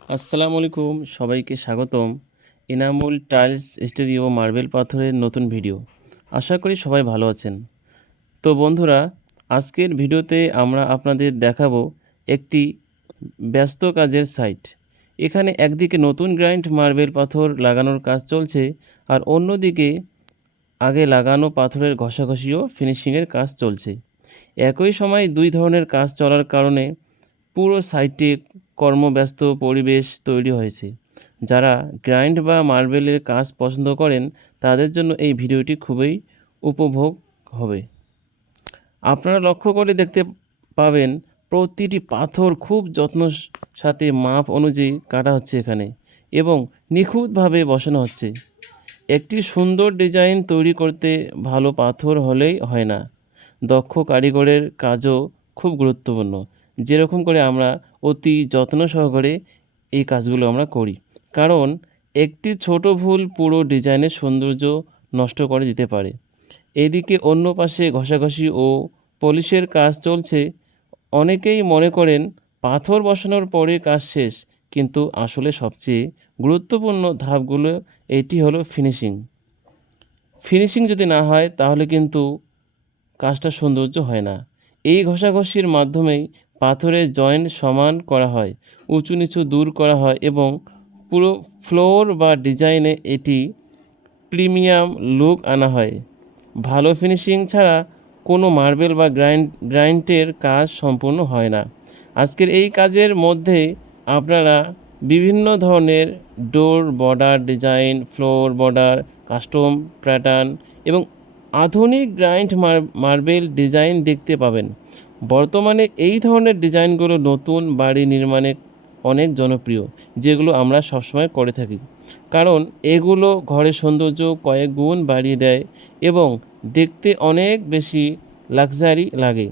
আসসালামু আলাইকুম, সবাইকে স্বাগতম। এনামুল টাইলস স্টুডিও মার্বেল পাথরের নতুন ভিডিও। আশা করি সবাই ভালো আছেন। তো বন্ধুরা, আজকের ভিডিওতে আমরা আপনাদের দেখাবো একটি ব্যস্ত কাজের সাইট। এখানে একদিকে নতুন গ্রাইন্ড মার্বেল পাথর লাগানোর কাজ চলছে, আর অন্যদিকে আগে লাগানো পাথরের ঘষাঘষি ও ফিনিশিংয়ের কাজ চলছে। একই সময়ে দুই ধরনের কাজ চলার কারণে পুরো সাইটে কর্মব্যস্ত পরিবেশ তৈরি হয়েছে। যারা গ্রাইন্ড বা মার্বেলের কাজ পছন্দ করেন তাদের জন্য এই ভিডিওটি খুবই উপভোগ হবে। আপনারা লক্ষ্য করে দেখতে পাবেন প্রতিটি পাথর খুব যত্নের সাথে মাপ অনুযায়ী কাটা হচ্ছে এখানে, এবং নিখুঁতভাবে বসানো হচ্ছে। একটি সুন্দর ডিজাইন তৈরি করতে ভালো পাথর হলেই হয় না, দক্ষ কারিগরের কাজও খুব গুরুত্বপূর্ণ। যেরকম করে আমরা অতি যত্ন সহকারে এই কাজগুলো আমরা করি, কারণ একটি ছোট ভুল পুরো ডিজাইনের সৌন্দর্য নষ্ট করে দিতে পারে। এদিকে অন্য পাশে ঘষাঘষি ও পলিশের কাজ চলছে। অনেকেই মনে করেন পাথর বসানোর পরে কাজ শেষ, কিন্তু আসলে সবচেয়ে গুরুত্বপূর্ণ ধাপগুলো এটি হলো ফিনিশিং। ফিনিশিং যদি না হয় তাহলে কিন্তু কাজটা সৌন্দর্য হয় না। এই ঘষাঘষির মাধ্যমেই পাথরের জয়েন্ট সমান করা হয়, উঁচু নিচু দূর করা হয়, এবং পুরো ফ্লোর বা ডিজাইনে এটি প্রিমিয়াম লুক আনা হয়। ভালো ফিনিশিং ছাড়া কোনো মার্বেল বা গ্রাইন্ডের কাজ সম্পূর্ণ হয় না। আজকের এই কাজের মধ্যে আপনারা বিভিন্ন ধরনের door border design, floor border, custom pattern এবং আধুনিক গ্রাইন্ড মার্বেল ডিজাইন দেখতে পাবেন। বর্তমানে এই ধরনের ডিজাইনগুলো নতুন বাড়ি নির্মাণে অনেক জনপ্রিয়, যেগুলো আমরা সবসময় করে থাকি, কারণ এগুলো ঘরের সৌন্দর্য কয়েক গুণ বাড়িয়ে দেয় এবং দেখতে অনেক বেশি লাক্সারি লাগে।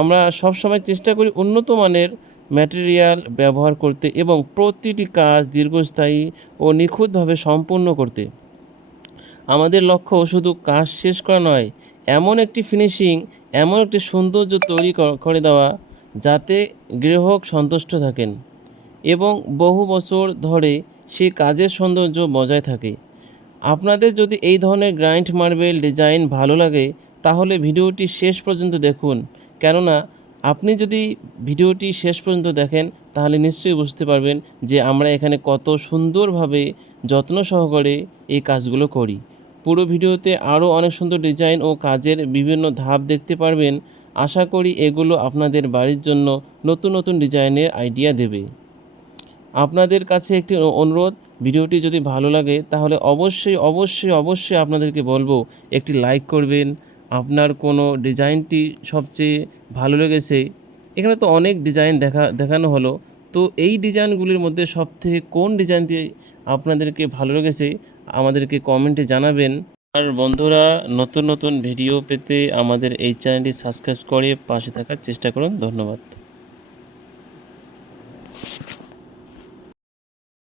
আমরা সব সময় চেষ্টা করি উন্নত মানের ম্যাটেরিয়াল ব্যবহার করতে এবং প্রতিটি কাজ দীর্ঘস্থায়ী ও নিখুঁতভাবে সম্পূর্ণ করতে। আমাদের লক্ষ্য শুধু কাজ শেষ করা নয়, এমন একটি ফিনিশিং, এমন একটি সৌন্দর্য তৈরি করে দেওয়া যাতে গ্রাহক সন্তুষ্ট থাকেন এবং বহু বছর ধরে সে কাজের সৌন্দর্য বজায় থাকে। আপনাদের যদি এই ধরনের গ্রাইন্ড মার্বেল ডিজাইন ভালো লাগে তাহলে ভিডিওটি শেষ পর্যন্ত দেখুন, কেননা আপনি যদি ভিডিওটি শেষ পর্যন্ত দেখেন তাহলে নিশ্চয়ই বুঝতে পারবেন যে আমরা এখানে কত সুন্দরভাবে যত্ন সহকারে এই কাজগুলো করি। পুরো ভিডিওতে আরও অনেক সুন্দর ডিজাইন ও কাজের বিভিন্ন ধাপ দেখতে পারবেন। আশা করি এগুলো আপনাদের বাড়ির জন্য নতুন নতুন ডিজাইনের আইডিয়া দেবে। আপনাদের কাছে একটি অনুরোধ, ভিডিওটি যদি ভালো লাগে তাহলে অবশ্যই আপনাদেরকে বলবো একটি লাইক করবেন। আপনার কোনো ডিজাইনটি সবচেয়ে ভালো লেগেছে, এখানে তো অনেক ডিজাইন দেখানো হলো, তো এই ডিজাইনগুলির মধ্যে সবথেকে কোন ডিজাইনটি আপনাদেরকে ভালো লেগেছে আমাদেরকে কমেন্টে জানাবেন। আর বন্ধুরা, নতুন নতুন ভিডিও পেতে আমাদের এই চ্যানেলটি সাবস্ক্রাইব করে পাশে থাকার চেষ্টা করুন। ধন্যবাদ।